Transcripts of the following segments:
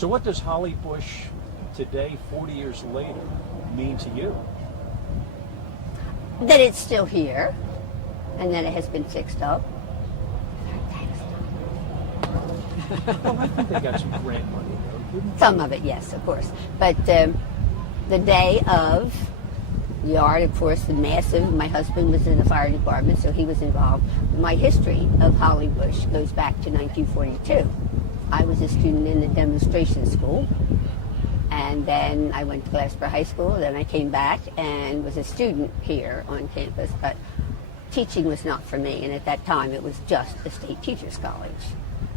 So what does Hollybush today, 40 years later, mean to you? That it's still here, and that it has been fixed up. Well, I think they got some grant money, though, didn't they? Some of it, yes, of course. But the day of the art, of course, the massive, my husband was in the fire department, so he was involved. My history of Hollybush goes back to 1942. I was a student in the demonstration school, and then I went to Glassboro High School, then I came back and was a student here on campus, but teaching was not for me, and at that time it was just a state teachers college.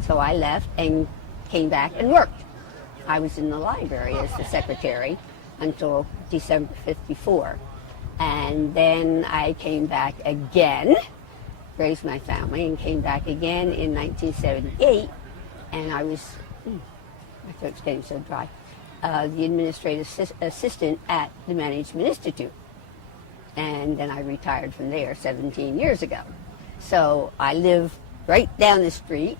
So I left and came back and worked. I was in the library as the secretary until December 54. And then I came back again, raised my family, and came back again in 1978. And I was, my throat's getting so dry, the administrative assistant at the Management Institute. And then I retired from there 17 years ago. So I live right down the street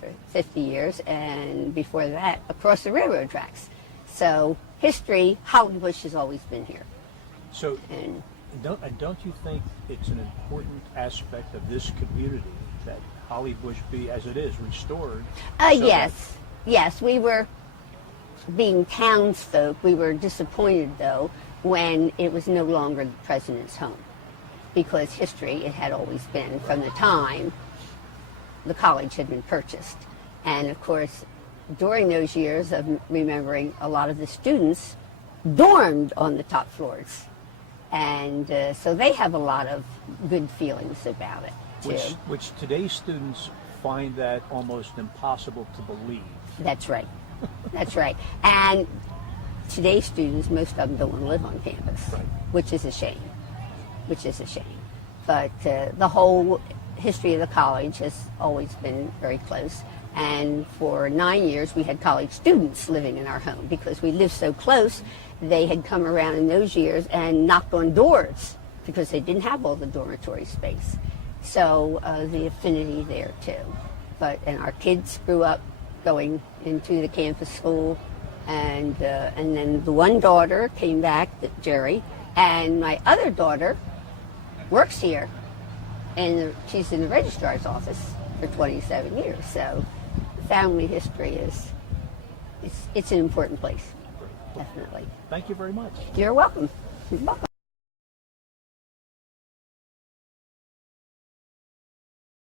for 50 years, and before that, across the railroad tracks. So history, Hollybush has always been here. So, don't you think it's an important aspect of this community that Hollybush be, as it is, restored? Yes, we were, being townsfolk, we were disappointed, though, when it was no longer the president's home, because history, it had always been from the time the college had been purchased. And of course, during those years of remembering, a lot of the students dormed on the top floors. And so they have a lot of good feelings about it, too. Which today's students find that almost impossible to believe. That's right. That's right. And today's students, most of them don't want to live on campus, right, which is a shame. But the whole history of the college has always been very close. And for 9 years, we had college students living in our home because we lived so close. They had come around in those years and knocked on doors because they didn't have all the dormitory space. So the affinity there too. And our kids grew up going into the campus school, and then the one daughter came back, Jerry, and my other daughter works here, and she's in the registrar's office for 27 years. So family history it's an important place, definitely. Thank you very much. You're welcome. You're welcome.